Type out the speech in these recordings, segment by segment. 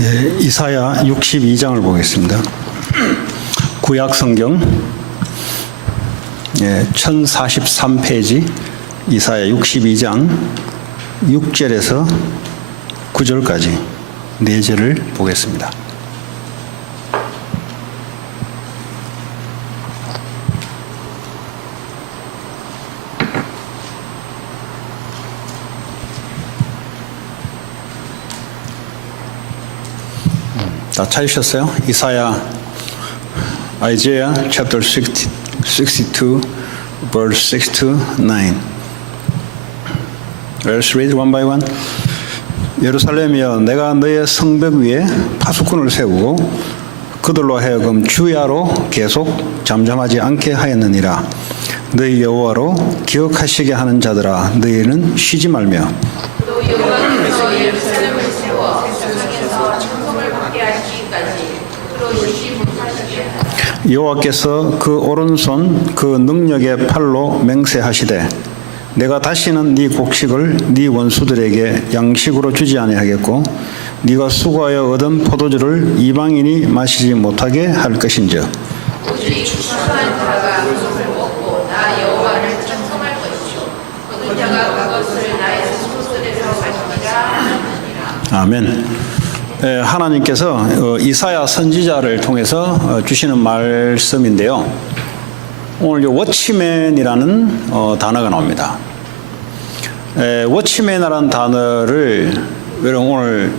예, 이사야 62장을 보겠습니다. 구약 성경 1043페이지 이사야 62장 6절에서 9절까지 4절을 보겠습니다. 다 찾으셨어요? Isaiah chapter 62 verse 6 to 9. Let's read one by one. 예루살렘이여, 내가 너의 성벽 위에 파수꾼을 세우고 그들로 하여금 주야로 계속 잠잠하지 않게 하였느니라. 너희 여호와로 기억하시게 하는 자들아, 너희는 쉬지 말며 여호와께서 예루살렘을 세워 세상에서 천국을 받게 하시기까지 그로 쉬지 못하시게 하시라. 여호와께서 그 오른손 그 능력의 팔로 맹세하시되 내가 다시는 네 곡식을 네 원수들에게 양식으로 주지 아니하겠고 네가 수고하여 얻은 포도주를 이방인이 마시지 못하게 할 것인즉 오직 추수한 자가 그것을 먹고 나 여호와를 찬송할 것이요 얻은 자가 그것을 나의 소속들에서 마시리라 하느니라. 아멘. 하나님께서 이사야 선지자를 통해서 주시는 말씀인데요. 오늘 워치맨이라는 단어가 나옵니다. 워치맨이라는 단어를 여러분 오늘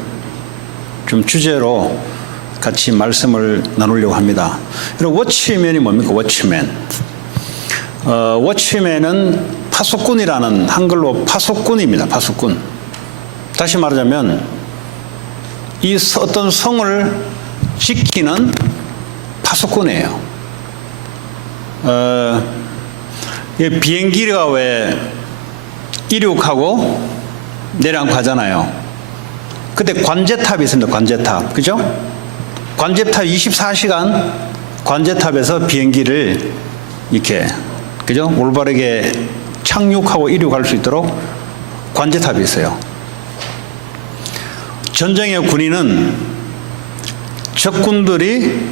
좀 주제로 같이 말씀을 나누려고 합니다. 여러분 워치맨이 뭡니까? 워치맨. 워치맨은 파수꾼이라는 한글로 파수꾼입니다. 파수꾼. 다시 말하자면 이 어떤 성을 지키는 파수꾼이에요. 비행기가 왜 이륙하고 내려앉고 하잖아요. 그때 관제탑이 있습니다. 관제탑. 그죠? 관제탑 24시간 관제탑에서 비행기를 이렇게, 그죠? 올바르게 착륙하고 이륙할 수 있도록 관제탑이 있어요. 전쟁의 군인은 적군들이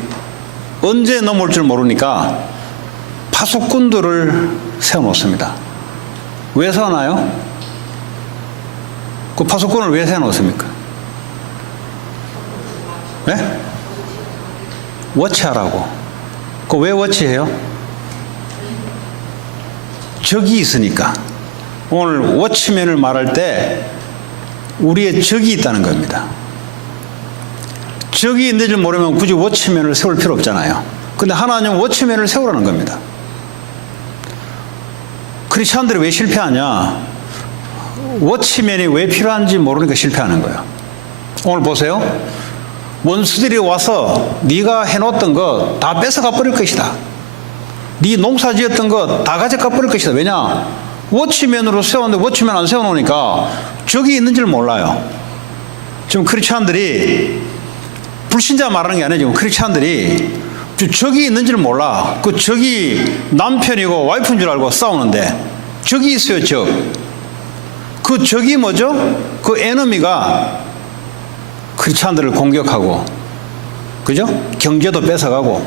언제 넘어올 줄 모르니까 파수꾼들을 세워놓습니다. 왜 세워놔요? 그 파수꾼을 왜 세워놓습니까? 네? 워치하라고. 그 왜 워치해요? 적이 있으니까. 오늘 워치맨을 말할 때 우리의 적이 있다는 겁니다. 적이 있는 줄 모르면 굳이 워치맨을 세울 필요 없잖아요. 근데 하나님은 워치맨을 세우라는 겁니다. 크리스천들이 왜 실패하냐? 워치맨이 왜 필요한지 모르니까 실패하는 거예요. 오늘 보세요. 원수들이 와서 네가 해놓았던 거 다 뺏어가 버릴 것이다. 네 농사 지었던 거 다 가져가 버릴 것이다. 왜냐? 워치맨으로 세웠는데 워치맨 안 세워놓으니까 적이 있는 줄 몰라요. 지금 크리스천들이 불신자 말하는 게 아니에요. 지금 크리스천들이 적이 있는 줄 몰라. 그 적이 남편이고 와이프인 줄 알고 싸우는데 적이 있어요. 적. 그 적이 뭐죠? 그 에너미가 크리스천들을 공격하고, 그죠? 경제도 뺏어가고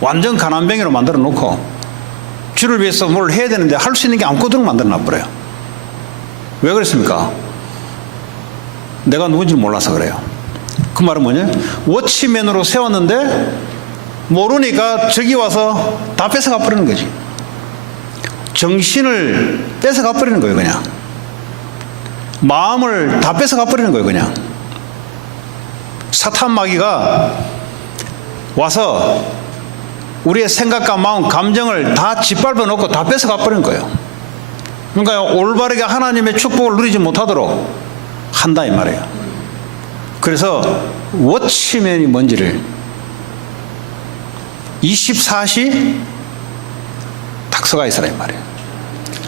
완전 가난뱅이로 만들어 놓고 주를 위해서 뭘 해야 되는데 할 수 있는 게 아무것도 만들어 놔버려요. 왜 그랬습니까? 내가 누군지 몰라서 그래요. 그 말은 뭐냐? 워치맨으로 세웠는데 모르니까 적이 와서 다 뺏어가 버리는 거지. 정신을 뺏어가 버리는 거예요. 그냥 마음을 다 뺏어가 버리는 거예요. 그냥 사탄 마귀가 와서 우리의 생각과 마음, 감정을 다 짓밟아 놓고 다 뺏어가 버리는 거예요. 그러니까 올바르게 하나님의 축복을 누리지 못하도록 한다 이 말이에요. 그래서 워치맨이 뭔지를 24시 닥서가 있으라 이 말이에요.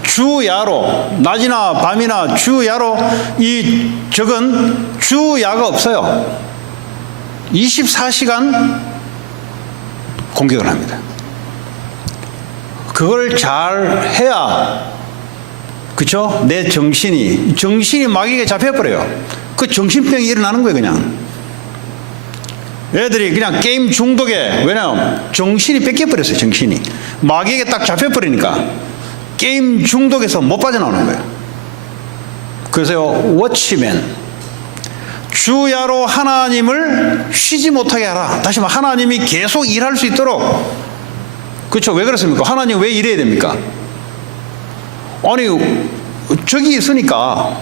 주야로, 낮이나 밤이나 주야로, 이 적은 주야가 없어요. 24시간 공격을 합니다. 그걸 잘 해야, 그쵸? 내 정신이 마귀에게 잡혀버려요. 그 정신병이 일어나는 거예요. 그냥 애들이 그냥 게임 중독에, 왜냐하면 정신이 뺏겨버렸어요. 정신이 마귀에게 딱 잡혀버리니까 게임 중독에서 못 빠져나오는 거예요. 그래서 워치맨, 주야로 하나님을 쉬지 못하게 하라. 다시 말해 하나님이 계속 일할 수 있도록. 그렇죠? 왜 그렇습니까? 하나님 왜 일해야 됩니까? 아니 적이 있으니까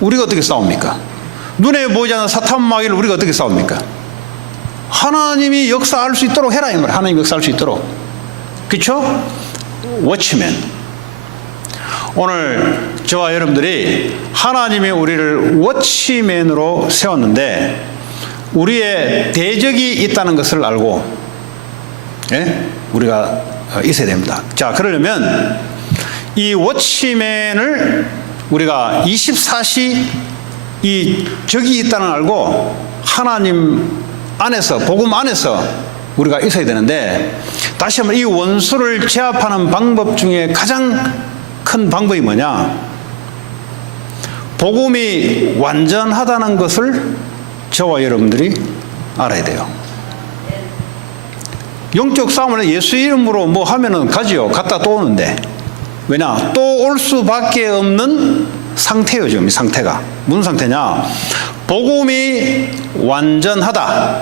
우리가 어떻게 싸웁니까? 눈에 보이지 않는 사탄 마귀를 우리가 어떻게 싸웁니까? 하나님이 역사할 수 있도록 해라 이 말이에요. 하나님이 역사할 수 있도록. 그렇죠? 워치맨. 오늘 저와 여러분들이 하나님이 우리를 워치맨으로 세웠는데 우리의 대적이 있다는 것을 알고, 예? 우리가 있어야 됩니다. 자, 그러려면 이 워치맨을 우리가 24시 이 적이 있다는 걸 알고 하나님 안에서, 복음 안에서 우리가 있어야 되는데, 다시 한번 이 원수를 제압하는 방법 중에 가장 큰 방법이 뭐냐? 복음이 완전하다는 것을 저와 여러분들이 알아야 돼요. 영적 싸움을 예수 이름으로 뭐 하면은 가지요. 갔다 또 오는데. 왜냐? 또 올 수밖에 없는 상태예요. 지금 이 상태가. 무슨 상태냐? 복음이 완전하다.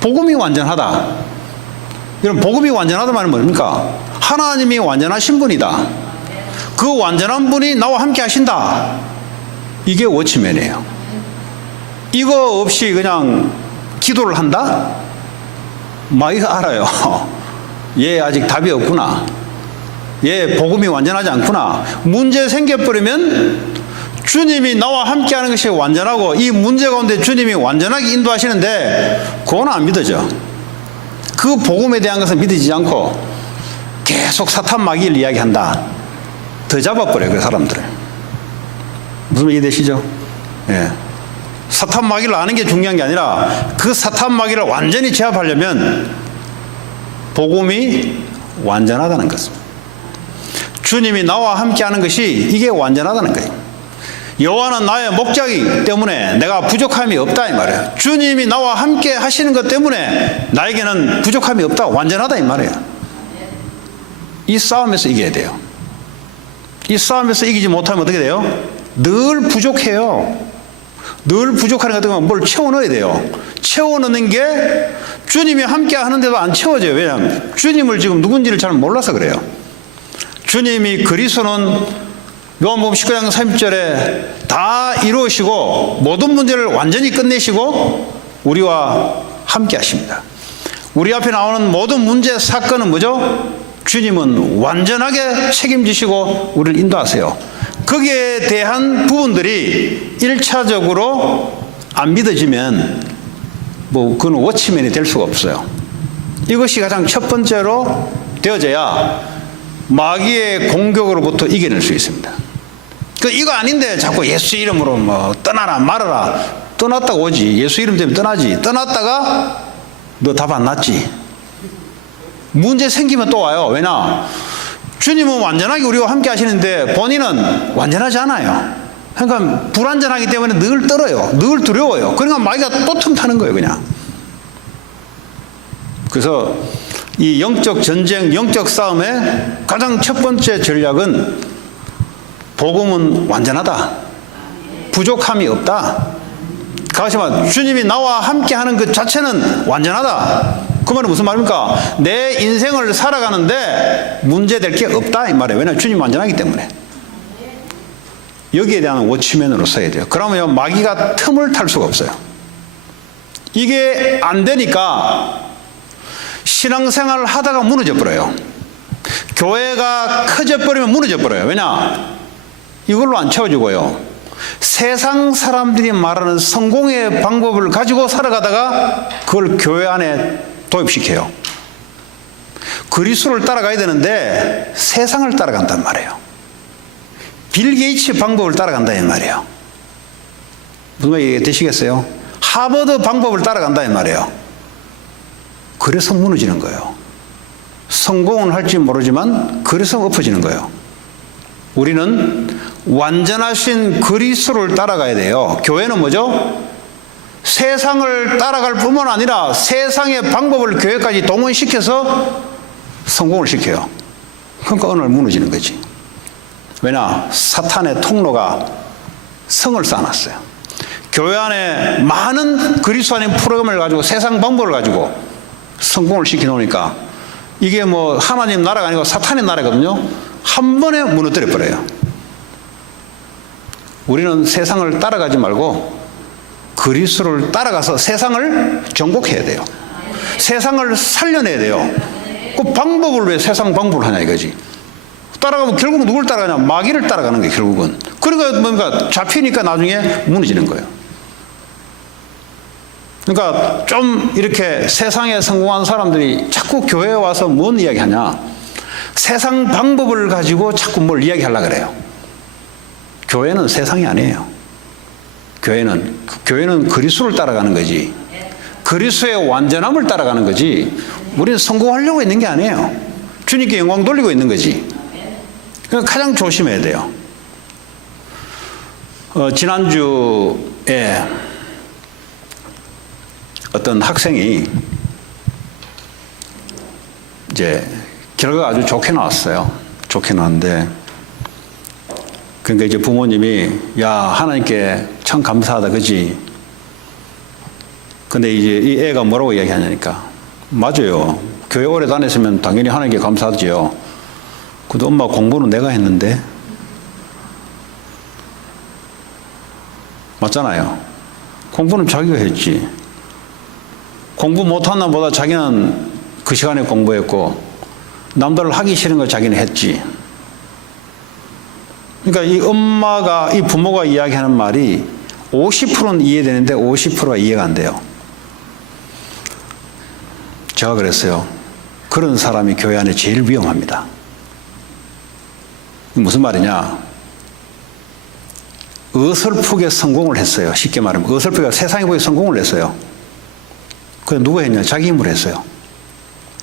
복음이 완전하다. 여러분, 복음이 완전하다 말은 뭡니까? 하나님이 완전하신 분이다. 그 완전한 분이 나와 함께 하신다. 이게 워치맨이에요. 이거 없이 그냥 기도를 한다? 마귀가 알아요. 얘 아직 답이 없구나. 얘 복음이 완전하지 않구나. 문제 생겨버리면 주님이 나와 함께 하는 것이 완전하고 이 문제 가운데 주님이 완전하게 인도하시는데 그건 안 믿어져. 그 복음에 대한 것은 믿어지지 않고 계속 사탄 마귀를 이야기한다. 더 잡아버려요. 그 사람들을. 무슨 말 이해되시죠? 예. 사탄 마귀를 아는 게 중요한 게 아니라 그 사탄 마귀를 완전히 제압하려면 복음이 완전하다는 것입니다. 주님이 나와 함께 하는 것이 이게 완전하다는 거예요. 여호와는 나의 목자이기 때문에 내가 부족함이 없다 이 말이에요. 주님이 나와 함께 하시는 것 때문에 나에게는 부족함이 없다. 완전하다 이 말이에요. 이 싸움에서 이겨야 돼요. 이 싸움에서 이기지 못하면 어떻게 돼요? 늘 부족해요. 늘 부족한 것 같은 건 뭘 채워 넣어야 돼요. 채워 넣는 게 주님이 함께 하는데도 안 채워져요. 왜냐하면 주님을 지금 누군지를 잘 몰라서 그래요. 주님이 그리스도는 요한복음 19장 30절에 다 이루시고 모든 문제를 완전히 끝내시고 우리와 함께 하십니다. 우리 앞에 나오는 모든 문제 사건은 뭐죠? 주님은 완전하게 책임지시고 우리를 인도하세요. 거기에 대한 부분들이 1차적으로 안 믿어지면 뭐 그건 워치맨이 될 수가 없어요. 이것이 가장 첫 번째로 되어져야 마귀의 공격으로부터 이겨낼 수 있습니다. 이거 아닌데 자꾸 예수 이름으로 뭐 떠나라 말아라. 떠났다가 오지. 예수 이름 때문에 떠나지. 떠났다가 너 답 안 났지. 문제 생기면 또 와요. 왜냐? 주님은 완전하게 우리와 함께 하시는데 본인은 완전하지 않아요. 그러니까 불완전하기 때문에 늘 떨어요. 늘 두려워요. 그러니까 마귀가 또 틈타는 거예요. 그냥. 그래서 이 영적 전쟁, 영적 싸움의 가장 첫 번째 전략은 복음은 완전하다. 부족함이 없다. 다시 말해 주님이 나와 함께 하는 그 자체는 완전하다. 그 말은 무슨 말입니까? 내 인생을 살아가는데 문제될 게 없다 이 말이에요. 왜냐하면 주님이 완전하기 때문에. 여기에 대한 워치맨으로 서야 돼요. 그러면 마귀가 틈을 탈 수가 없어요. 이게 안 되니까 신앙생활을 하다가 무너져 버려요. 교회가 커져 버리면 무너져 버려요. 왜냐? 이걸로 안 채워주고요. 세상 사람들이 말하는 성공의 방법을 가지고 살아가다가 그걸 교회 안에 도입시켜요. 그리스도를 따라가야 되는데 세상을 따라간단 말이에요. 빌 게이츠 방법을 따라간다 이 말이에요. 무슨 말이 되시겠어요? 하버드 방법을 따라간다 이 말이에요. 그래서 무너지는 거예요. 성공은 할지 모르지만 그래서 엎어지는 거예요. 우리는 완전하신 그리스도를 따라가야 돼요. 교회는 뭐죠? 세상을 따라갈 뿐만 아니라 세상의 방법을 교회까지 동원시켜서 성공을 시켜요. 그러니까 오늘 무너지는 거지. 왜냐? 사탄의 통로가 성을 쌓아놨어요. 교회 안에 많은 그리스도 안의 프로그램을 가지고 세상 방법을 가지고 성공을 시켜놓으니까 이게 뭐 하나님 나라가 아니고 사탄의 나라거든요. 한 번에 무너뜨려 버려요. 우리는 세상을 따라가지 말고 그리스도를 따라가서 세상을 정복해야 돼요. 세상을 살려내야 돼요. 그 방법을 왜 세상 방법을 하냐 이거지. 따라가면 결국 누굴 따라가냐? 마귀를 따라가는 거예요, 결국은. 그러니까 뭔가 잡히니까 나중에 무너지는 거예요. 그러니까 좀 이렇게 세상에 성공한 사람들이 자꾸 교회에 와서 뭔 이야기 하냐? 세상 방법을 가지고 자꾸 뭘 이야기하려고 그래요. 교회는 세상이 아니에요. 교회는 그리스도를 따라가는 거지. 그리스도의 완전함을 따라가는 거지. 우리는 성공하려고 있는 게 아니에요. 주님께 영광 돌리고 있는 거지. 그러니까 가장 조심해야 돼요. 지난주에 어떤 학생이 이제 결과가 아주 좋게 나왔어요. 좋게 나왔는데, 그러니까 이제 부모님이, 야, 하나님께 참 감사하다, 그지? 근데 이제 이 애가 뭐라고 이야기하냐니까, 맞아요. 교회 오래 다녔으면 당연히 하나님께 감사하지요. 근데 엄마 공부는 내가 했는데, 맞잖아요. 공부는 자기가 했지. 공부 못한 남보다 자기는 그 시간에 공부했고 남들 하기 싫은 걸 자기는 했지. 그러니까 이 엄마가, 이 부모가 이야기하는 말이 50%는 이해되는데 50%가 이해가 안 돼요. 제가 그랬어요. 그런 사람이 교회 안에 제일 위험합니다. 무슨 말이냐? 어설프게 성공을 했어요. 쉽게 말하면 어설프게 세상에 보여 성공을 했어요. 그래 누가 했냐? 자기 힘으로 했어요.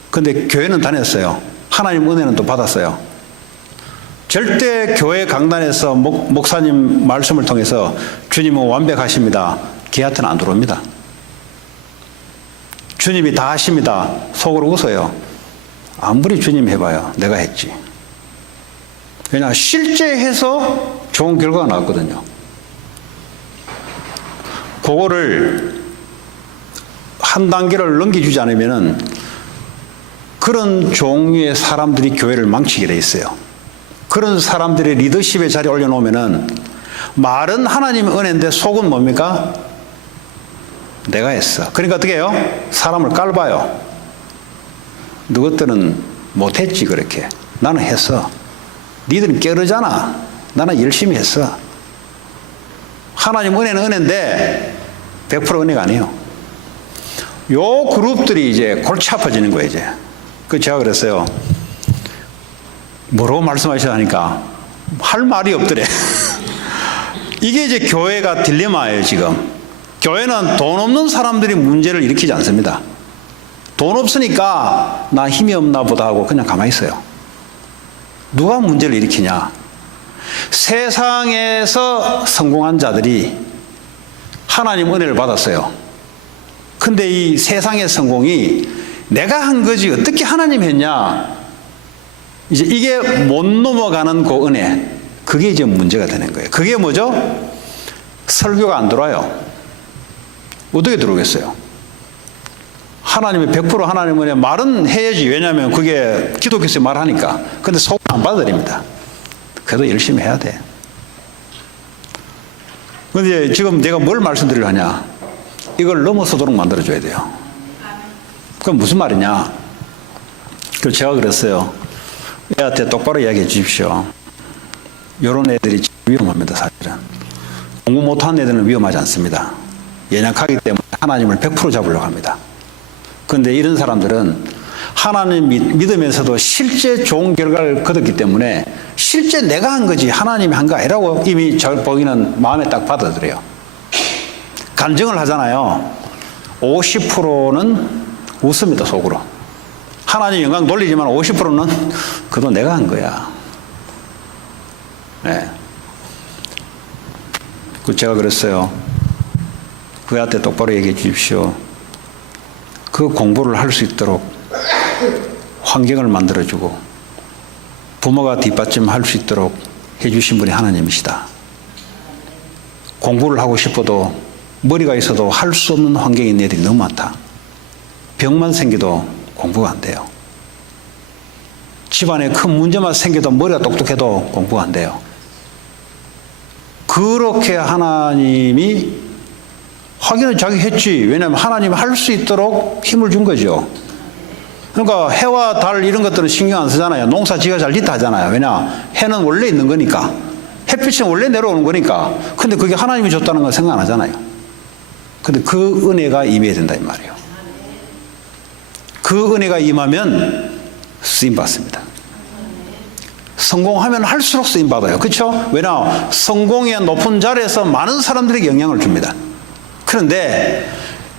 근데 교회는 다녔어요. 하나님 은혜는 또 받았어요. 절대 교회 강단에서 목사님 말씀을 통해서 주님은 완벽하십니다. 걔한테는 안 들어옵니다. 주님이 다 하십니다. 속으로 웃어요. 아무리 주님 해봐요. 내가 했지. 왜냐? 실제 해서 좋은 결과가 나왔거든요. 그거를 한 단계를 넘겨주지 않으면은 그런 종류의 사람들이 교회를 망치게 돼 있어요. 그런 사람들의 리더십의 자리에 올려놓으면은 말은 하나님의 은혜인데 속은 뭡니까? 내가 했어. 그러니까 어떻게 해요? 사람을 깔봐요. 너희들은 못했지 그렇게. 나는 했어. 니들은 게으르잖아. 나는 열심히 했어. 하나님 은혜는 은혜인데 100% 은혜가 아니에요. 요 그룹들이 이제 골치 아파지는 거예요, 이제. 그 제가 그랬어요. 뭐라고 말씀하시다니까 할 말이 없더래. 이게 이제 교회가 딜레마예요, 지금. 교회는 돈 없는 사람들이 문제를 일으키지 않습니다. 돈 없으니까 나 힘이 없나 보다 하고 그냥 가만히 있어요. 누가 문제를 일으키냐? 세상에서 성공한 자들이 하나님 은혜를 받았어요. 근데 이 세상의 성공이 내가 한 거지 어떻게 하나님 했냐? 이제 이게 못 넘어가는 그 은혜, 그게 이제 문제가 되는 거예요. 그게 뭐죠? 설교가 안 들어와요. 어떻게 들어오겠어요? 하나님의 100% 하나님 은혜 말은 해야지. 왜냐하면 그게 기독교에서 말하니까. 근데 속은 안 받아들입니다. 그래도 열심히 해야 돼. 근데 지금 내가 뭘 말씀드리려 하냐? 이걸 넘어서도록 만들어줘야 돼요. 그럼 무슨 말이냐? 그 제가 그랬어요. 애한테 똑바로 이야기해 주십시오. 이런 애들이 위험합니다, 사실은. 공부 못하는 애들은 위험하지 않습니다. 연약하기 때문에 하나님을 100% 잡으려고 합니다. 그런데 이런 사람들은 하나님 믿으면서도 실제 좋은 결과를 거뒀기 때문에 실제 내가 한 거지 하나님이 한 거 아니라고 이미 저 보이는 마음에 딱 받아들여요. 간증을 하잖아요. 50%는 웃습니다, 속으로. 하나님 영광 돌리지만 50%는 그도 내가 한 거야. 네. 그 제가 그랬어요. 그 아한테 똑바로 얘기해 주십시오. 그 공부를 할 수 있도록 환경을 만들어주고 부모가 뒷받침할 수 있도록 해주신 분이 하나님이시다. 공부를 하고 싶어도 머리가 있어도 할 수 없는 환경에 있는 애들이 너무 많다. 병만 생겨도 공부가 안 돼요. 집안에 큰 문제만 생겨도 머리가 똑똑해도 공부가 안 돼요. 그렇게 하나님이 하기는 자기 했지. 왜냐하면 하나님이 할 수 있도록 힘을 준 거죠. 그러니까 해와 달 이런 것들은 신경 안 쓰잖아요. 농사 지가 잘 짓다 하잖아요. 왜냐? 해는 원래 있는 거니까. 햇빛은 원래 내려오는 거니까. 근데 그게 하나님이 줬다는 건 생각 안 하잖아요. 근데 그 은혜가 임해야 된다 이 말이에요. 그 은혜가 임하면 쓰임 받습니다. 성공하면 할수록 쓰임 받아요. 그렇죠? 왜냐? 성공의 높은 자리에서 많은 사람들에게 영향을 줍니다. 그런데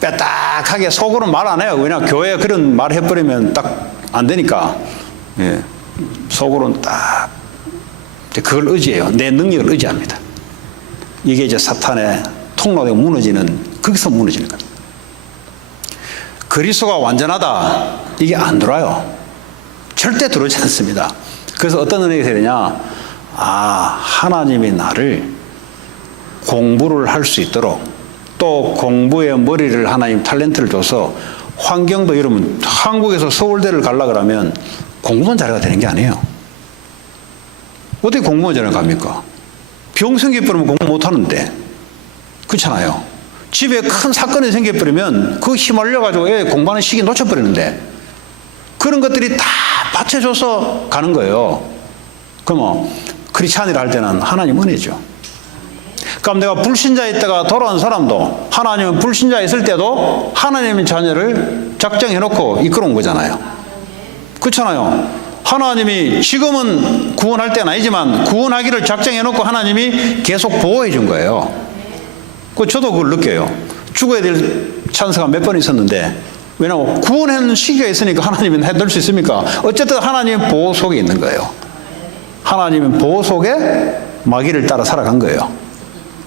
빼딱하게 속으로 말 안 해요. 왜냐? 교회에 그런 말 해버리면 딱 안 되니까. 예. 속으로는 딱 그걸 의지해요. 내 능력을 의지합니다. 이게 이제 사탄의 통로가 무너지는, 거기서 무너지는 겁니다. 그리스도가 완전하다. 이게 안 들어와요. 절대 들어오지 않습니다. 그래서 어떤 은혜가 되느냐? 아, 하나님이 나를 공부를 할 수 있도록 또 공부에 머리를 하나님 탤런트를 줘서 환경도 여러분 한국에서 서울대를 가려고 그러면 공부만 잘해야 되는 게 아니에요. 어떻게 공부만 잘해 갑니까? 병 생겨버리면 공부 못하는데. 그렇잖아요. 집에 큰 사건이 생겨버리면 그 휘말려가지고 애 공부하는 시기 놓쳐버리는데 그런 것들이 다 받쳐줘서 가는 거예요. 그러면 크리스찬이라 할 때는 하나님 은혜죠. 그럼 내가 불신자에 있다가 돌아온 사람도 하나님은 불신자에 있을 때도 하나님의 자녀를 작정해놓고 이끌어온 거잖아요. 그렇잖아요. 하나님이 지금은 구원할 때는 아니지만 구원하기를 작정해놓고 하나님이 계속 보호해 준 거예요. 저도 그걸 느껴요. 죽어야 될 찬스가 몇 번 있었는데 왜냐하면 구원하는 시기가 있으니까 하나님이 해둘 수 있습니까? 어쨌든 하나님의 보호 속에 있는 거예요. 하나님의 보호 속에 마귀를 따라 살아간 거예요.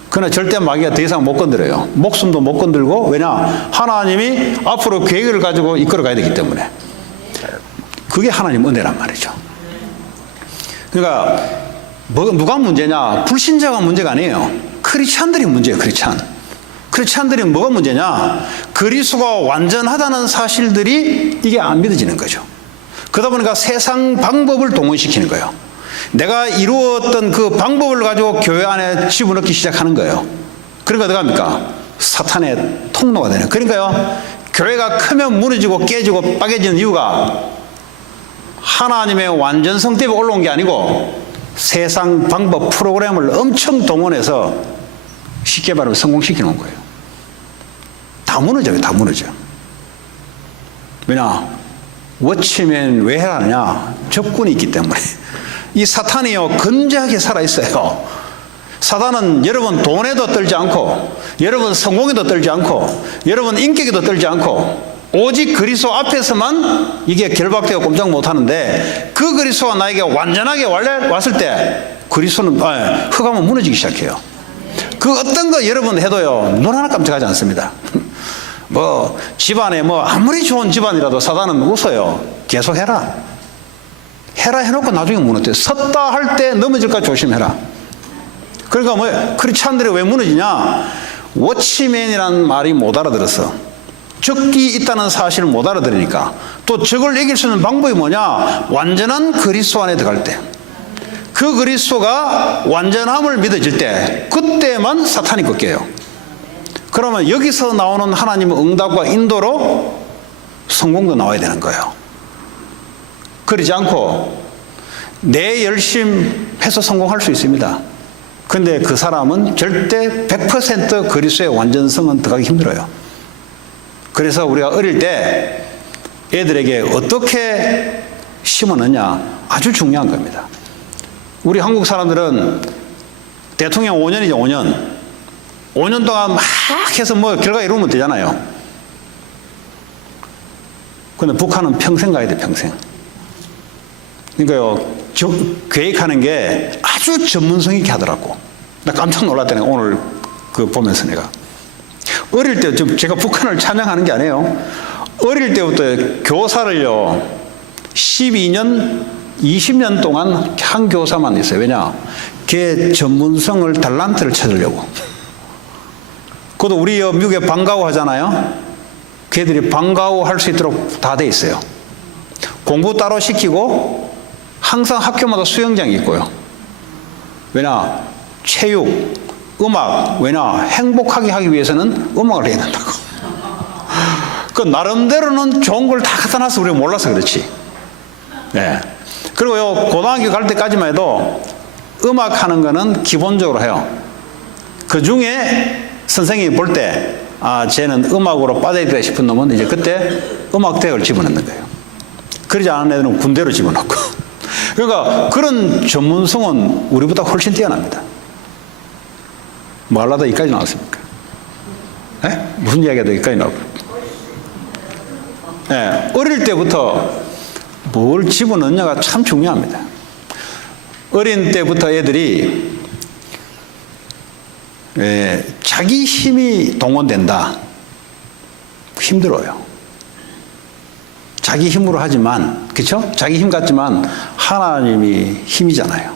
그러나 절대 마귀가 더 이상 못 건드려요. 목숨도 못 건들고. 왜냐? 하나님이 앞으로 계획을 가지고 이끌어 가야 되기 때문에. 그게 하나님 은혜란 말이죠. 그러니까 누가 문제냐? 불신자가 문제가 아니에요. 크리스찬들이 문제예요. 크리스찬들이 뭐가 문제냐? 그리스도가 완전하다는 사실들이 이게 안 믿어지는 거죠. 그러다 보니까 세상 방법을 동원시키는 거예요. 내가 이루었던 그 방법을 가지고 교회 안에 집어넣기 시작하는 거예요. 그러니까 어떻게 합니까? 사탄의 통로가 되는. 그러니까요, 교회가 크면 무너지고 깨지고 빠개지는 이유가 하나님의 완전성 때문에 올라온 게 아니고 세상 방법 프로그램을 엄청 동원해서 쉽게 말하면 성공시켜 놓은 거예요. 다 무너져요. 다 무너져. 왜냐? 워치맨 왜 하느냐? 적군이 있기 때문에. 이 사탄이요, 건재하게 살아있어요. 사탄은 여러분 돈에도 떨지 않고, 여러분 성공에도 떨지 않고, 여러분 인격에도 떨지 않고, 오직 그리스도 앞에서만 이게 결박되어 꼼짝 못하는데, 그 그리스도가 나에게 완전하게 왔을 때 그리스도는 흑암은 무너지기 시작해요. 그 어떤 거 여러분 해도요, 눈 하나 깜짝하지 않습니다. 집안에 아무리 좋은 집안이라도 사단은 웃어요. 계속 해라 해놓고 나중에 무너져요. 섰다 할 때 넘어질까 조심해라. 그러니까 크리스찬들이 왜 무너지냐? 워치맨이라는 말이 못 알아들어서, 적이 있다는 사실을 못 알아들으니까. 또 적을 이길 수 있는 방법이 뭐냐? 완전한 그리스도 안에 들어갈 때, 그 그리스도가 완전함을 믿어질 때, 그때만 사탄이 꺾여요. 그러면 여기서 나오는 하나님의 응답과 인도로 성공도 나와야 되는 거예요. 그러지 않고 내 열심해서 성공할 수 있습니다. 근데 그 사람은 절대 100% 그리스도의 완전성은 들어가기 힘들어요. 그래서 우리가 어릴 때 애들에게 어떻게 심어넣냐 아주 중요한 겁니다. 우리 한국 사람들은 대통령 5년이죠. 5년 동안 막 해서 결과 이루면 되잖아요. 근데 북한은 평생 가야 돼. 평생. 그러니까요, 계획하는 게 아주 전문성 있게 하더라고. 나 깜짝 놀랐다네, 오늘 보면서 내가. 어릴 때, 지금 제가 북한을 찬양하는 게 아니에요. 어릴 때부터 교사를요, 12년, 20년 동안 한 교사만 있어요. 왜냐? 걔 전문성을, 달란트를 찾으려고. 그것도 우리 미국에 방과후 하잖아요. 걔들이 방과후 할 수 있도록 다 돼 있어요. 공부 따로 시키고 항상 학교마다 수영장이 있고요. 왜냐? 체육, 음악. 왜냐? 행복하게 하기 위해서는 음악을 해야 된다고. 그 나름대로는 좋은 걸 다 갖다 놔서 우리가 몰라서 그렇지. 네. 그리고요, 고등학교 갈 때까지만 해도 음악 하는 거는 기본적으로 해요. 그 중에 선생님이 볼 때, 아, 쟤는 음악으로 빠져있다 싶은 놈은 이제 그때 음악대학을 집어넣는 거예요. 그러지 않은 애들은 군대로 집어넣고. 그러니까 그런 전문성은 우리보다 훨씬 뛰어납니다. 뭐 하려다 여기까지 나왔습니까? 네? 무슨 이야기가 여기까지 나오고. 네, 어릴 때부터 뭘 집어넣느냐가 참 중요합니다. 어린 때부터 애들이 자기 힘이 동원된다. 힘들어요. 자기 힘으로 하지만, 그렇죠? 자기 힘 같지만 하나님이 힘이잖아요.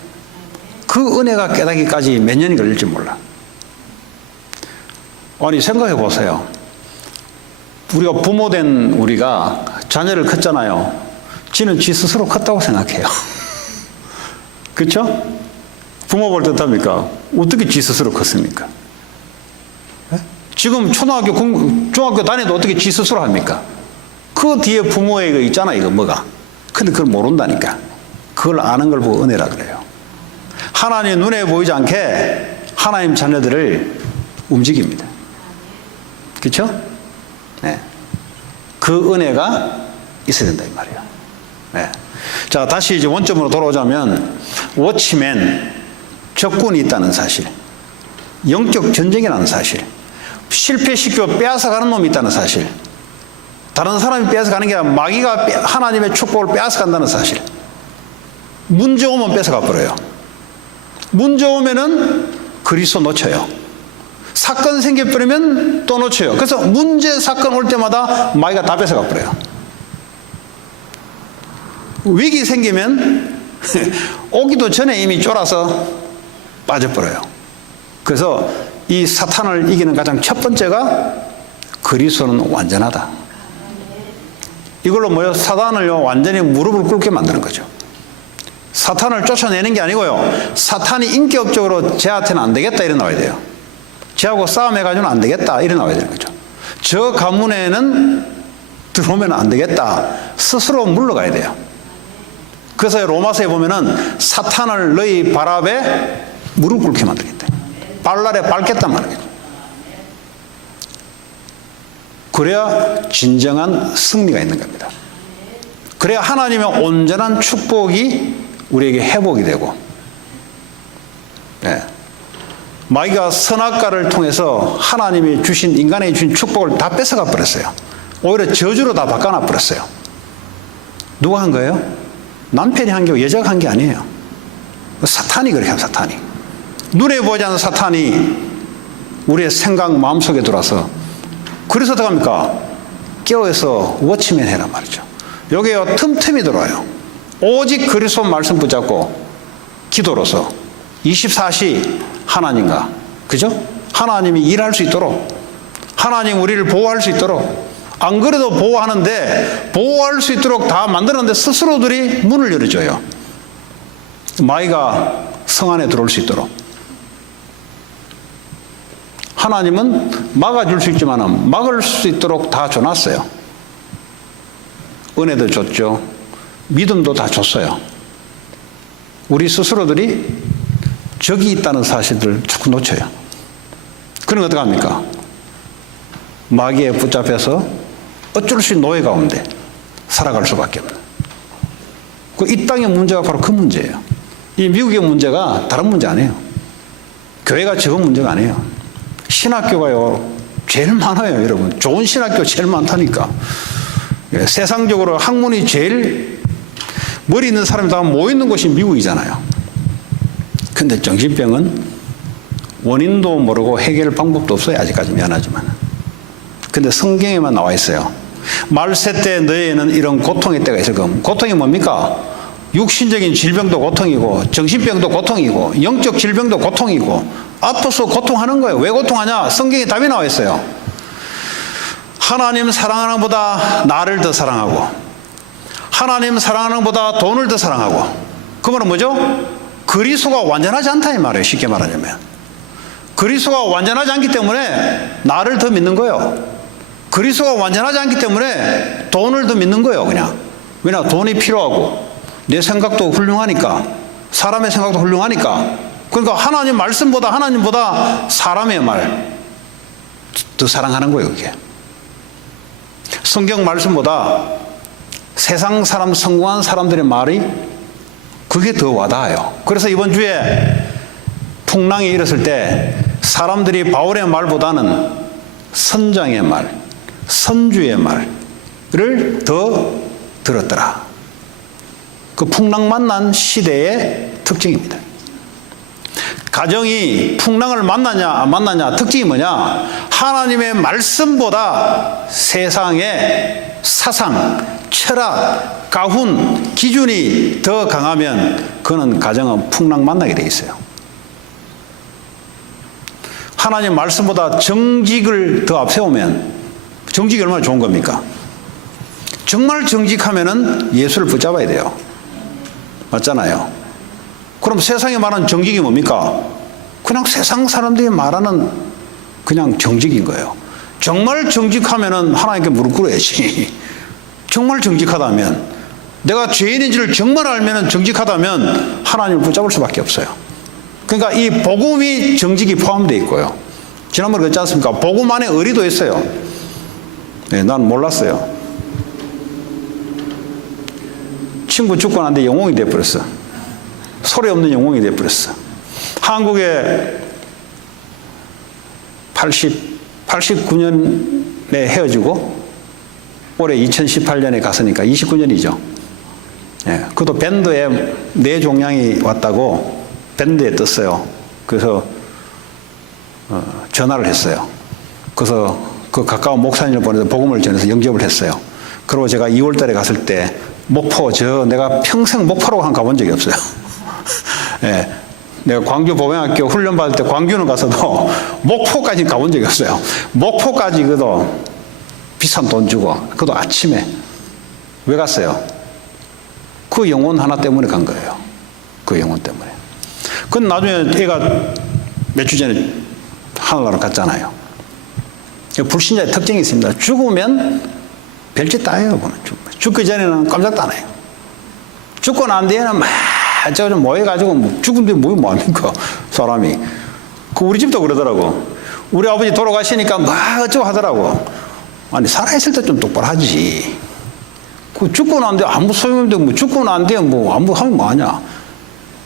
그 은혜가 깨닫기까지 몇 년이 걸릴지 몰라. 아니, 생각해 보세요. 우리가 부모된 우리가 자녀를 컸잖아요. 지는 지 스스로 컸다고 생각해요. 그렇죠? 부모 볼 때 어떻습니까? 어떻게 지 스스로 컸습니까? 네? 지금 초등학교, 중학교 다니도 어떻게 지 스스로 합니까? 그 뒤에 부모의 거 있잖아, 이거 뭐가. 근데 그걸 모른다니까. 그걸 아는 걸 보고 은혜라 그래요. 하나님 눈에 보이지 않게 하나님 자녀들을 움직입니다. 그렇죠? 네. 그 은혜가 있어야 된다 이 말이에요. 네. 자, 다시 이제 원점으로 돌아오자면 워치맨, 적군이 있다는 사실, 영적 전쟁이라는 사실, 실패시켜 빼앗아가는 놈이 있다는 사실, 다른 사람이 빼앗아가는 게 아니라 마귀가 하나님의 축복을 빼앗아간다는 사실. 문제 오면 뺏어가 버려요. 문제 오면은 그리스도 놓쳐요. 사건 생겨버리면 또 놓쳐요. 그래서 문제 사건 올 때마다 마귀가 다 뺏어가 버려요. 위기 생기면 오기도 전에 이미 쫄아서 빠져버려요. 그래서 이 사탄을 이기는 가장 첫 번째가 그리스도는 완전하다. 이걸로 뭐요? 사탄을요 완전히 무릎을 꿇게 만드는 거죠. 사탄을 쫓아내는 게 아니고요, 사탄이 인격적으로 쟤한테는 안 되겠다 이래 나와야 돼요. 쟤하고 싸움해가지고는 안 되겠다 이래 나와야 되는 거죠. 저 가문에는 들어오면 안 되겠다, 스스로 물러가야 돼요. 그래서 로마서에 보면은 사탄을 너희 발 앞에 무릎 꿇게 만들겠다, 발날에 밟겠단 말이에요. 그래야 진정한 승리가 있는 겁니다. 그래야 하나님의 온전한 축복이 우리에게 회복이 되고, 네. 마귀가 선악과를 통해서 하나님이 주신, 인간에게 주신 축복을 다 뺏어가 버렸어요. 오히려 저주로 다 바꿔놔 버렸어요. 누가 한 거예요? 남편이 한 게 여자가 한 게 아니에요. 사탄이 그렇게 해요. 사탄이. 눈에 보이지 않는 사탄이 우리의 생각, 마음속에 들어와서, 그래서 어떡합니까? 깨어서 워치맨 해란 말이죠. 여기에 틈틈이 들어와요. 오직 그리스도 말씀 붙잡고 기도로서 24시 하나님과, 그죠? 하나님이 일할 수 있도록, 하나님 우리를 보호할 수 있도록, 안 그래도 보호하는데 보호할 수 있도록 다 만들었는데 스스로들이 문을 열어줘요. 마귀가 성 안에 들어올 수 있도록. 하나님은 막아줄 수 있지만 막을 수 있도록 다 줘놨어요. 은혜도 줬죠. 믿음도 다 줬어요. 우리 스스로들이 적이 있다는 사실을 자꾸 놓쳐요. 그러면 어떡합니까? 마귀에 붙잡혀서 어쩔 수 없는 노예 가운데 살아갈 수밖에 없는. 이 땅의 문제가 바로 그 문제예요. 이 미국의 문제가 다른 문제 아니에요. 교회가 적은 문제가 아니에요. 신학교가요 제일 많아요, 여러분. 좋은 신학교 제일 많다니까. 세상적으로 학문이 제일 머리 있는 사람이 다 모이는 곳이 미국이잖아요. 근데 정신병은 원인도 모르고 해결 방법도 없어요. 아직까지 미안하지만. 근데 성경에만 나와 있어요. 말세 때 너희에는 이런 고통의 때가 있을 겁니다. 고통이 뭡니까? 육신적인 질병도 고통이고 정신병도 고통이고 영적 질병도 고통이고 아파서 고통하는 거예요. 왜 고통하냐? 성경에 답이 나와 있어요. 하나님 사랑하는 것보다 나를 더 사랑하고 하나님 사랑하는 것보다 돈을 더 사랑하고 그 말은 뭐죠? 그리스도가 완전하지 않다 이 말이에요. 쉽게 말하자면 그리스도가 완전하지 않기 때문에 나를 더 믿는 거예요. 그리스도가 완전하지 않기 때문에 돈을 더 믿는 거예요. 그냥 왜냐 돈이 필요하고 내 생각도 훌륭하니까 사람의 생각도 훌륭하니까 그러니까 하나님 말씀보다 사람의 말 더 사랑하는 거예요. 그게 성경 말씀보다 세상 사람 성공한 사람들의 말이 그게 더 와닿아요. 그래서 이번 주에 풍랑이 일었을 때 사람들이 바울의 말보다는 선장의 말, 선주의 말을 더 들었더라. 그 풍랑 만난 시대의 특징입니다. 가정이 풍랑을 만나냐 안 만나냐 특징이 뭐냐? 하나님의 말씀보다 세상의 사상, 철학, 가훈, 기준이 더 강하면 그는 가정은 풍랑 만나게 돼 있어요. 하나님 말씀보다 정직을 더 앞세우면 정직이 얼마나 좋은 겁니까? 정말 정직하면은 예수를 붙잡아야 돼요. 맞잖아요. 그럼 세상에 말하는 정직이 뭡니까? 그냥 세상 사람들이 말하는 그냥 정직인 거예요. 정말 정직하면은 하나님께 무릎 꿇어야지. 정말 정직하다면 내가 죄인인지를 정말 알면은 정직하다면 하나님을 붙잡을 수밖에 없어요. 그러니까 이 복음이 정직이 포함되어 있고요. 지난번에 그랬지 않습니까? 복음 안에 의리도 있어요. 네, 난 몰랐어요. 친구 죽고 난 뒤에 영웅이 돼버렸어. 소리 없는 영웅이 돼버렸어. 한국에 89년에 헤어지고 올해 2018년에 갔으니까 29년이죠. 예, 그것도 밴드에 내 종양이 왔다고 밴드에 떴어요. 그래서 전화를 했어요. 그래서 그 가까운 목사님을 보내서 복음을 전해서 영접을 했어요. 그리고 제가 2월 달에 갔을 때 목포, 내가 평생 목포로 가본 적이 없어요. 예, 내가 광주 보병학교 훈련 받을 때 광주는 가서도 목포까지 가본 적이 없어요. 목포까지 그도 비싼 돈 주고 그것도 아침에 왜 갔어요? 그 영혼 하나 때문에 간 거예요. 그 영혼 때문에. 그건 나중에 애가 몇 주 전에 하늘나라 갔잖아요. 불신자의 특징이 있습니다. 죽으면 별짓 다 해요. 죽기 전에는 깜짝도 안 해요. 죽고 난 뒤에는 막 저거 좀 모여가지고 죽은 뒤에 뭐합니까? 사람이. 그 우리 집도 그러더라고. 우리 아버지 돌아가시니까 막 어쩌고 하더라고. 아니 살아있을 때 좀 똑바로 하지. 그 죽고 난 뒤에 아무 소용없는데 뭐 죽고 난 뒤에 뭐 아무 하면 뭐하냐.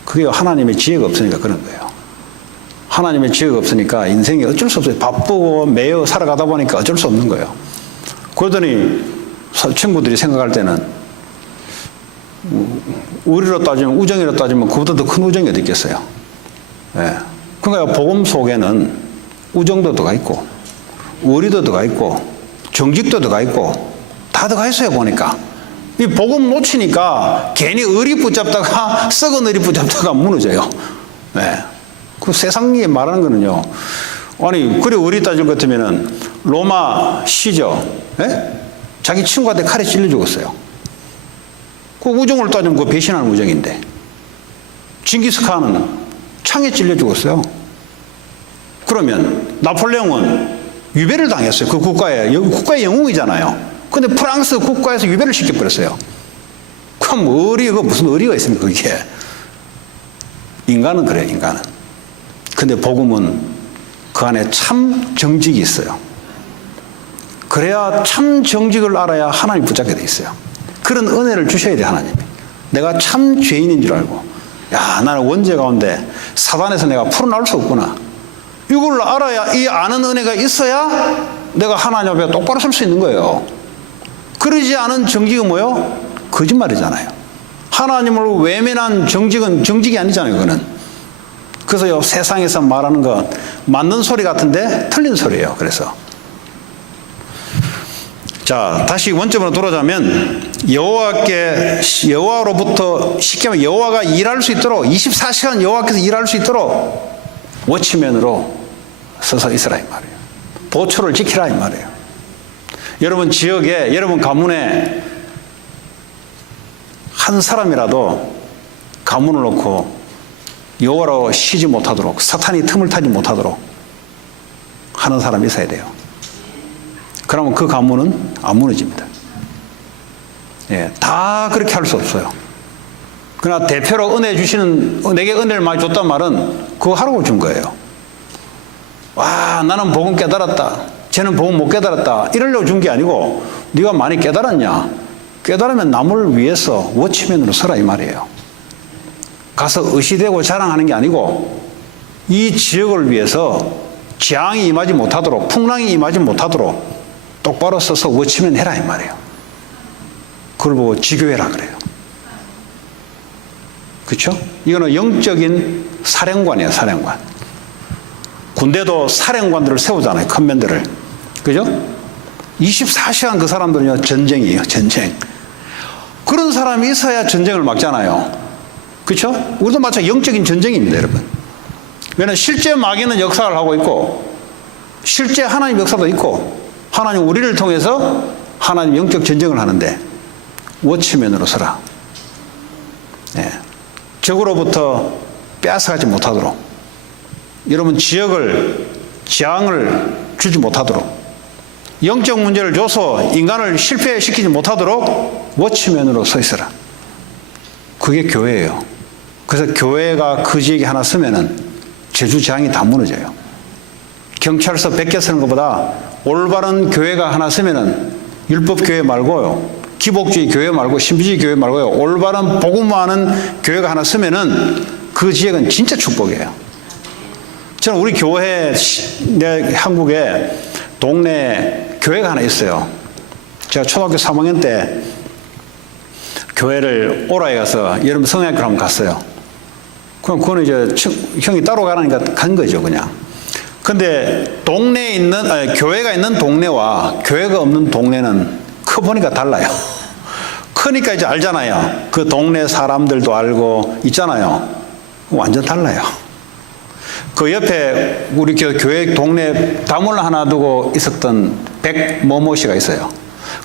그게 하나님의 지혜가 없으니까 그런 거예요. 하나님의 지혜가 없으니까 인생이 어쩔 수 없어요. 바쁘고 매여 살아가다 보니까 어쩔 수 없는 거예요. 그러더니 친구들이 생각할 때는 우리로 따지면 우정이로 따지면 그보다 더 큰 우정이 어디 있겠어요. 예. 그러니까 복음 속에는 우정도 들어가 있고 의리도 들어가 있고 정직도 들어가 있고 다 들어가 있어요. 보니까 이 복음 놓치니까 괜히 의리 붙잡다가 썩은 의리 붙잡다가 무너져요. 예. 그 세상에 말하는 거는요. 아니 그래 의리 따질 것 같으면은 로마 시저 예? 자기 친구한테 칼에 찔러 죽었어요. 그 우정을 따지면 그 배신하는 우정인데 징기스칸은 창에 찔려 죽었어요. 그러면 나폴레옹은 유배를 당했어요. 그 국가의 영웅이잖아요. 근데 프랑스 국가에서 유배를 시켜버렸어요. 그럼 의리가 무슨 의리가 있습니까? 그게 인간은 그래요. 인간은. 근데 복음은 그 안에 참 정직이 있어요. 그래야 참 정직을 알아야 하나님 붙잡게 돼 있어요. 그런 은혜를 주셔야 돼 하나님이. 내가 참 죄인인 줄 알고 야 나는 원죄 가운데 사단에서 내가 풀어나올 수 없구나. 이걸 알아야 이 아는 은혜가 있어야 내가 하나님 앞에 똑바로 설 수 있는 거예요. 그러지 않은 정직은 뭐요? 거짓말이잖아요. 하나님을 외면한 정직은 정직이 아니잖아요. 그거는. 그래서요 세상에서 말하는 거 맞는 소리 같은데 틀린 소리예요. 그래서 자, 다시 원점으로 돌아가자면 여호와로부터 쉽게 말하면 여호와가 일할 수 있도록 24시간 여호와께서 일할 수 있도록 워치맨으로 서서 있으라 이 말이에요. 보초를 지키라 이 말이에요. 여러분 지역에, 여러분 가문에 한 사람이라도 가문을 놓고 여호와로 쉬지 못하도록, 사탄이 틈을 타지 못하도록 하는 사람이 있어야 돼요. 그러면 그 가문은 안 무너집니다. 예, 다 그렇게 할 수 없어요. 그러나 대표로 은혜 주시는, 내게 은혜를 많이 줬단 말은 그거 하라고 준 거예요. 와, 나는 복음 깨달았다. 쟤는 복음 못 깨달았다. 이러려고 준 게 아니고, 네가 많이 깨달았냐? 깨달으면 남을 위해서 워치맨으로 서라 이 말이에요. 가서 의시되고 자랑하는 게 아니고, 이 지역을 위해서 재앙이 임하지 못하도록, 풍랑이 임하지 못하도록 똑바로 서서 워치맨 해라 이 말이에요. 그걸 보고 지교해라 그래요. 그렇죠? 이거는 영적인 사령관이에요. 사령관. 군대도 사령관들을 세우잖아요. 컨맨더를. 그죠? 24시간 그 사람들은요, 전쟁이에요. 전쟁. 그런 사람이 있어야 전쟁을 막잖아요. 그렇죠? 우리도 마찬가지 영적인 전쟁입니다, 여러분. 왜냐하면 실제 마귀는 역사를 하고 있고, 실제 하나님 역사도 있고, 하나님 우리를 통해서 하나님 영적 전쟁을 하는데, 워치맨으로 서라. 예. 적으로부터 빼앗아가지 못하도록, 여러분 지역을, 재앙을 주지 못하도록, 영적 문제를 줘서 인간을 실패시키지 못하도록 워치맨으로 서 있어라. 그게 교회예요. 그래서 교회가 그 지역에 하나 서면은 제주 재앙이 다 무너져요. 경찰서 100개 쓰는 것보다 올바른 교회가 하나 서면은 율법 교회 말고요, 기복주의 교회 말고 신비주의 교회 말고요, 올바른 복음화하는 교회가 하나 서면은 그 지역은 진짜 축복이에요. 저는 우리 교회, 내 한국에 동네 교회가 하나 있어요. 제가 초등학교 3학년 때 교회를 오라에 가서 여름 성형학교를 한번 갔어요. 그럼 그거는 이제 형이 따로 가라니까 간 거죠, 그냥. 근데 동네에 있는, 교회가 있는 동네와 교회가 없는 동네는 커보니까 달라요. 크니까 이제 알잖아요. 그 동네 사람들도 알고 있잖아요. 완전 달라요. 그 옆에 우리 교회 동네 다문을 하나 두고 있었던 백모모 씨가 있어요.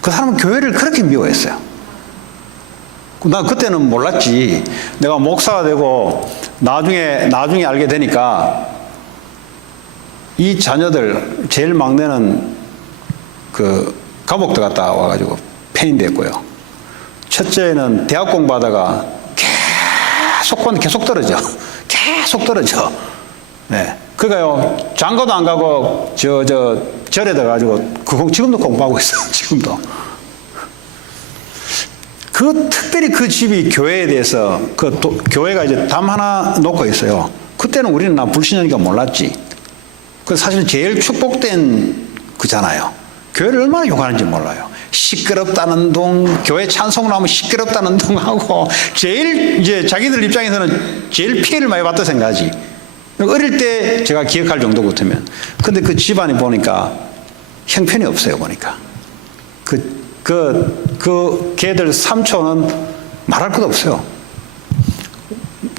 그 사람은 교회를 그렇게 미워했어요. 난 그때는 몰랐지. 내가 목사가 되고 나중에 알게 되니까 이 자녀들 제일 막내는 그 감옥 들어갔다 와가지고 폐인됐고요. 첫째는 대학 공부하다가 계속 떨어져. 계속 떨어져. 네. 그러니까요, 장가도 안 가고, 절에 들어가지고, 지금도 공부하고 있어, 지금도. 특별히 그 집이 교회에 대해서, 교회가 이제 담 하나 놓고 있어요. 그때는 우리는 나 불신자니까 몰랐지. 그 사실 제일 축복된 그잖아요. 교회를 얼마나 욕하는지 몰라요. 시끄럽다는 둥, 교회 찬송을 하면 시끄럽다는 둥 하고, 제일 이제 자기들 입장에서는 제일 피해를 많이 받다 생각하지. 어릴 때 제가 기억할 정도 같으면. 근데 그 집안이 보니까 형편이 없어요, 보니까. 걔들 삼촌은 말할 것도 없어요.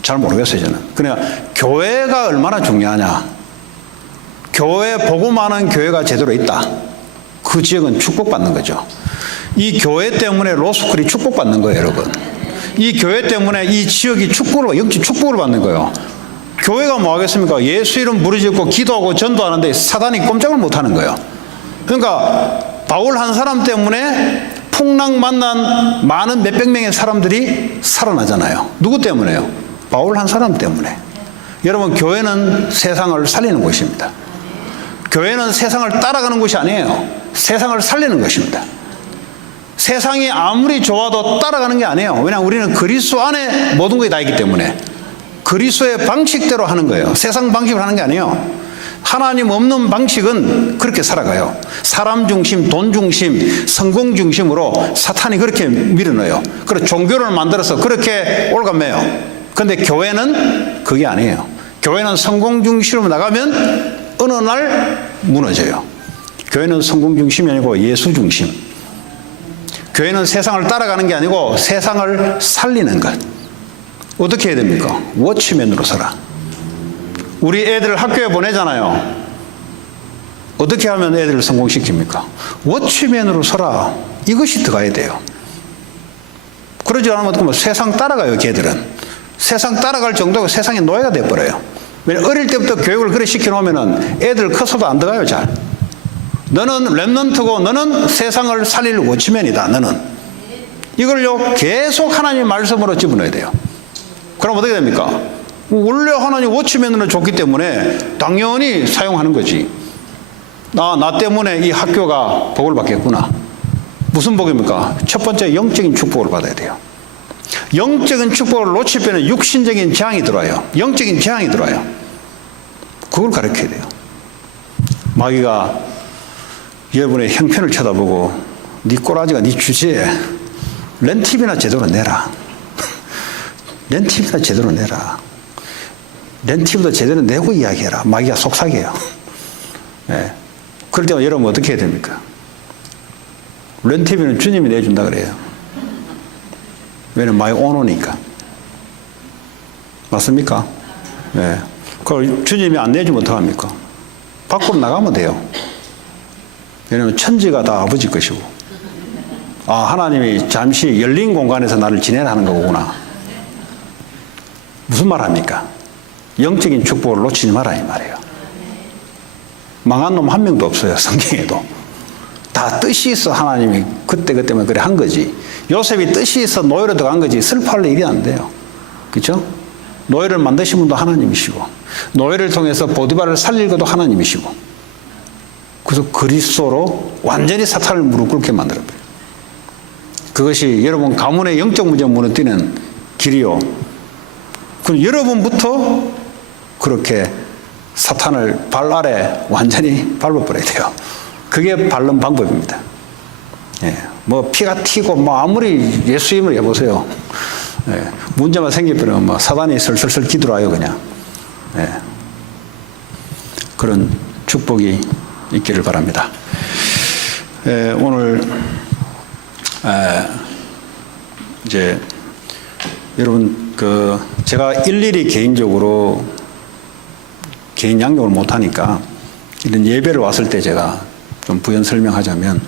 잘 모르겠어요, 저는. 그냥 교회가 얼마나 중요하냐. 교회 복음하는 교회가 제대로 있다. 그 지역은 축복받는 거죠. 이 교회 때문에 로스쿨이 축복받는 거예요, 여러분. 이 교회 때문에 이 지역이 영적 축복을 받는 거예요. 교회가 뭐 하겠습니까? 예수 이름 부르짖고 기도하고 전도하는데 사단이 꼼짝을 못 하는 거예요. 그러니까 바울 한 사람 때문에 풍랑 만난 많은 몇백 명의 사람들이 살아나잖아요. 누구 때문에요? 바울 한 사람 때문에. 여러분, 교회는 세상을 살리는 곳입니다. 교회는 세상을 따라가는 곳이 아니에요. 세상을 살리는 것입니다. 세상이 아무리 좋아도 따라가는 게 아니에요. 왜냐하면 우리는 그리스도 안에 모든 것이 다 있기 때문에 그리스도의 방식대로 하는 거예요. 세상 방식으로 하는 게 아니에요. 하나님 없는 방식은 그렇게 살아가요. 사람 중심, 돈 중심, 성공 중심으로 사탄이 그렇게 밀어넣어요. 그래서 종교를 만들어서 그렇게 올가매요. 그런데 교회는 그게 아니에요. 교회는 성공 중심으로 나가면 어느 날 무너져요. 교회는 성공 중심이 아니고 예수 중심. 교회는 세상을 따라가는 게 아니고 세상을 살리는 것. 어떻게 해야 됩니까? 워치맨으로 서라. 우리 애들을 학교에 보내잖아요. 어떻게 하면 애들을 성공시킵니까? 워치맨으로 서라. 이것이 들어가야 돼요. 그러지 않으면 세상 따라가요, 걔들은. 세상 따라갈 정도가 세상의 노예가 돼버려요. 왜냐면 어릴 때부터 교육을 그래 시켜놓으면 애들 커서도 안 들어가요, 잘. 너는 렘넌트고 너는 세상을 살릴 워치맨이다, 너는. 이걸요, 계속 하나님의 말씀으로 집어넣어야 돼요. 그럼 어떻게 됩니까? 원래 하나님 워치맨으로 줬기 때문에 당연히 사용하는 거지. 나 때문에 이 학교가 복을 받겠구나. 무슨 복입니까? 첫 번째 영적인 축복을 받아야 돼요. 영적인 축복을 놓칠 때는 육신적인 재앙이 들어와요. 영적인 재앙이 들어와요. 그걸 가르쳐야 돼요. 마귀가 여러분의 형편을 쳐다보고 네 꼬라지가 네 주제에 렌팁이나 제대로 내라. 렌팁이나 제대로 내라. 렌팁도 제대로 내고 이야기해라. 마귀가 속삭여요. 네. 그럴 때만 여러분 어떻게 해야 됩니까? 렌팁이는 주님이 내준다 그래요. 왜냐면 많이 오노니까. 맞습니까? 네. 그걸 주님이 안 내주면 어떡합니까? 밖으로 나가면 돼요. 왜냐면 천지가 다 아버지 것이고. 하나님이 잠시 열린 공간에서 나를 지내라 하는 거구나. 무슨 말 합니까? 영적인 축복을 놓치지 마라 이 말이에요. 망한 놈 한 명도 없어요, 성경에도. 다 뜻이 있어 하나님이 그때만 그래 한 거지. 요셉이 뜻이 있어 노예로 들어간 거지 슬퍼할 일이 안 돼요. 그렇죠? 노예를 만드신 분도 하나님이시고 노예를 통해서 보디발을 살릴 것도 하나님이시고 그래서 그리스도로 완전히 사탄을 무릎 꿇게 만들어버려요. 그것이 여러분 가문의 영적 문제 무너뜨리는 길이요. 그럼 여러분부터 그렇게 사탄을 발 아래 완전히 밟아버려야 돼요. 그게 바른 방법입니다. 예, 뭐 피가 튀고 뭐 아무리 예수 이름을 해보세요. 예, 문제만 생기면 뭐 사단이 슬슬슬 기들어와요 그냥. 예, 그런 축복이 있기를 바랍니다. 예, 오늘 이제 여러분 제가 일일이 개인적으로 개인 양육을 못하니까 이런 예배를 왔을 때 제가 좀 부연 설명하자면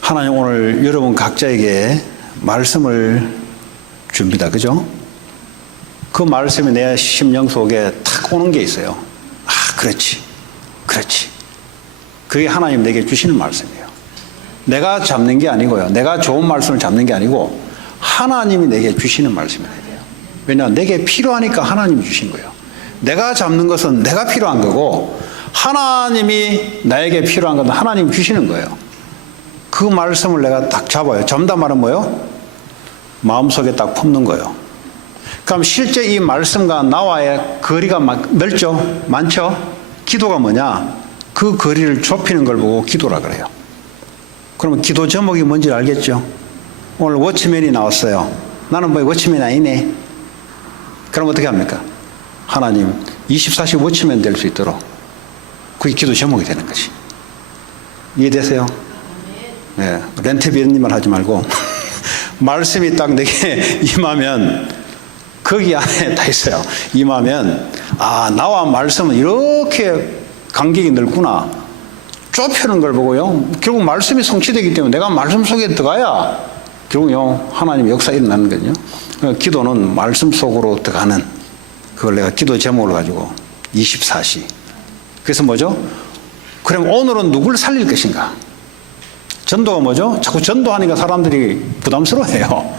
하나님 오늘 여러분 각자에게 말씀을 줍니다. 그죠? 그 말씀이 내 심령 속에 탁 오는 게 있어요. 그렇지. 그게 하나님 내게 주시는 말씀이에요. 내가 잡는 게 아니고요. 내가 좋은 말씀을 잡는 게 아니고 하나님이 내게 주시는 말씀이 돼요. 왜냐하면 내게 필요하니까 하나님이 주신 거예요. 내가 잡는 것은 내가 필요한 거고 하나님이 나에게 필요한 건 하나님이 주시는 거예요. 그 말씀을 내가 딱 잡아요. 잡다 말은 뭐예요? 마음속에 딱 품는 거예요. 그럼 실제 이 말씀과 나와의 거리가 넓죠? 많죠? 기도가 뭐냐? 그 거리를 좁히는 걸 보고 기도라 그래요. 그러면 기도 제목이 뭔지 알겠죠? 오늘 워치맨이 나왔어요. 나는 뭐 워치맨이 아니네. 그럼 어떻게 합니까? 하나님 24시 워치맨 될 수 있도록 그게 기도 제목이 되는 것이. 이해되세요? 네, 렌트비 이런 말 하지 말고 말씀이 딱 내게 임하면 거기 안에 다 있어요. 임하면 나와 말씀은 이렇게 간격이 넓구나. 좁히는 걸 보고요. 결국 말씀이 성취되기 때문에 내가 말씀 속에 들어가야 결국요 하나님의 역사 일어나는 거죠. 기도는 말씀 속으로 들어가는 그걸 내가 기도 제목을 가지고 24시. 그래서 뭐죠? 그럼 오늘은 누굴 살릴 것인가? 전도가 뭐죠? 자꾸 전도하니까 사람들이 부담스러워해요.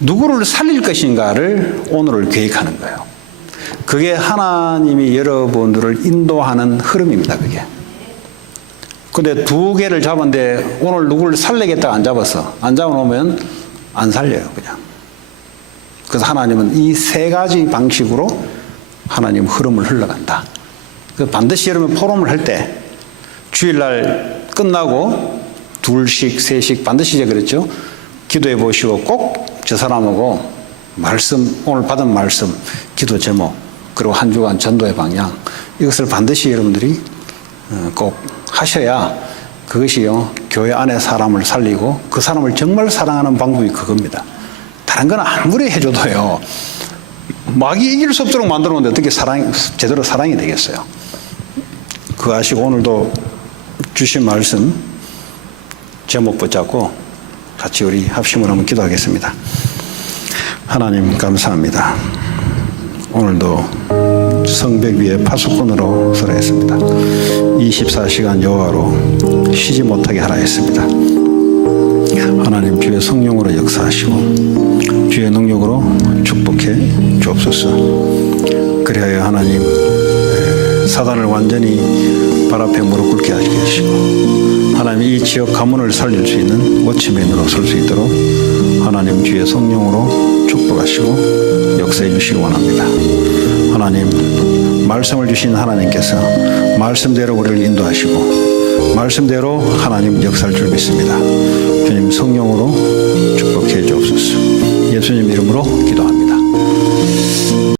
누구를 살릴 것인가를 오늘을 계획하는 거예요. 그게 하나님이 여러분들을 인도하는 흐름입니다. 그게. 근데 두 개를 잡았는데 오늘 누구를 살리겠다 안 잡았어. 안 잡아놓으면 안 살려요. 그냥. 그래서 하나님은 이 세 가지 방식으로 하나님 흐름을 흘러간다. 반드시 여러분 포럼을 할 때 주일날 끝나고 2씩 3씩 반드시 이제 그랬죠. 기도해 보시고 꼭 저 사람하고 말씀, 오늘 받은 말씀, 기도 제목, 그리고 한 주간 전도의 방향 이것을 반드시 여러분들이 꼭 하셔야 그것이요, 교회 안에 사람을 살리고 그 사람을 정말 사랑하는 방법이 그겁니다. 다른 건 아무리 해줘도요, 마귀 이길 수 없도록 만들어 놓는데 어떻게 제대로 사랑이 되겠어요? 그거 아시고 오늘도 주신 말씀 제목 붙잡고 같이 우리 합심을 한번 기도하겠습니다. 하나님 감사합니다. 오늘도 성벽 위에 파수꾼으로 서라 했습니다. 24시간 여호와로 쉬지 못하게 하라 했습니다. 하나님 주의 성령으로 역사하시고 주의 능력으로 축복해 주옵소서. 그리하여 하나님 사단을 완전히 발 앞에 무릎 꿇게 하시고 하나님 이 지역 가문을 살릴 수 있는 워치맨으로 설 수 있도록 하나님 주의 성령으로 축복하시고 역사해 주시기 원합니다. 하나님 말씀을 주신 하나님께서 말씀대로 우리를 인도하시고 말씀대로 하나님 역사할 줄 믿습니다. 주님 성령으로 축복해 주옵소서. 예수님 이름으로 기도합니다.